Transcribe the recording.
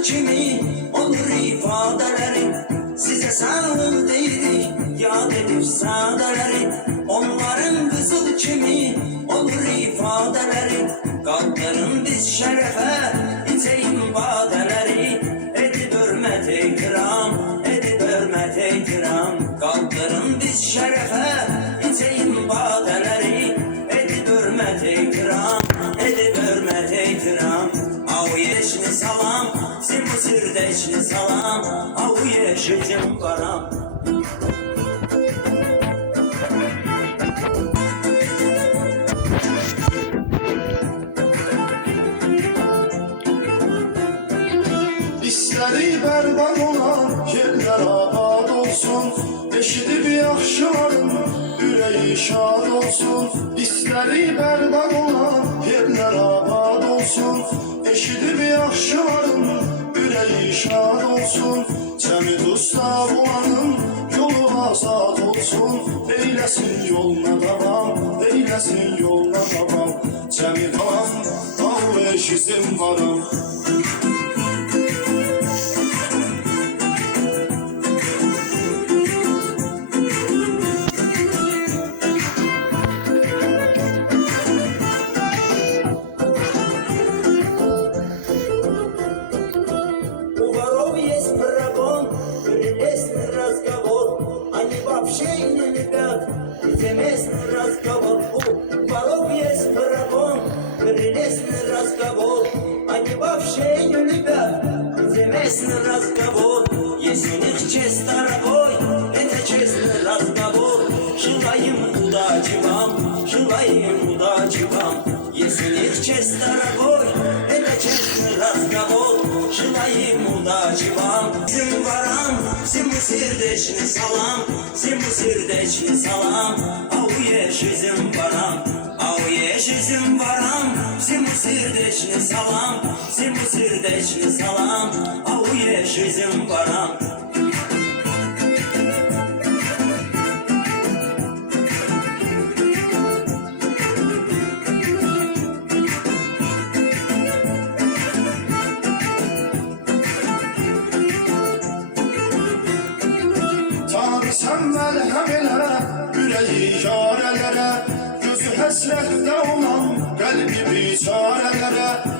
kızıl kimi olur ifadelerin. Size sağlık deyirik yad edip sadelerin. Onların kızıl kimi olur ifadeleri. Kaldırın biz şerefe iteyim badeleri. Edip hürmet ikram, edip hürmet ikram. Kaldırın biz şerefe iteyim badeleri. Edip hürmet ikram, edip hürmet ikram. Av yeşni salam, sim sirdeşni salam. Av yeşicim baram. İstəri bərbad olan yerlər abad olsun. Eşidib yaxşıların ürəyi şad olsun. İstəri bərbad olan yerlər abad olsun. Eşidib yaxşıların ürəyi şad olsun. Cəmi Dustaq olanın yolu azad olsun. Eyləsin yoluna davam, eyləsin yoluna davam. Cəmi qalan dağ eşizim varam. Вообще не любят, прелестный разговор. У воров есть парагон, прелестный разговор. Они вообще не любят, прелестный разговор. Если у них честь дорогой, это честный разговор. Желаем удачи вам, желаем удачи вам. Если у них честь дорогой, это честный разговор. Желаем удачи вам. Всем ворам, всему сердечный салам, всему сердечный салам. Ау ешизим ворам, ау ешизим ворам. Всему сердечный салам, всему сердечный салам. Ау ешизим ворам. Sen məlhəm elə ürəyi yarələrə, gözü həsrətdə olan qəlbi biçarələrə.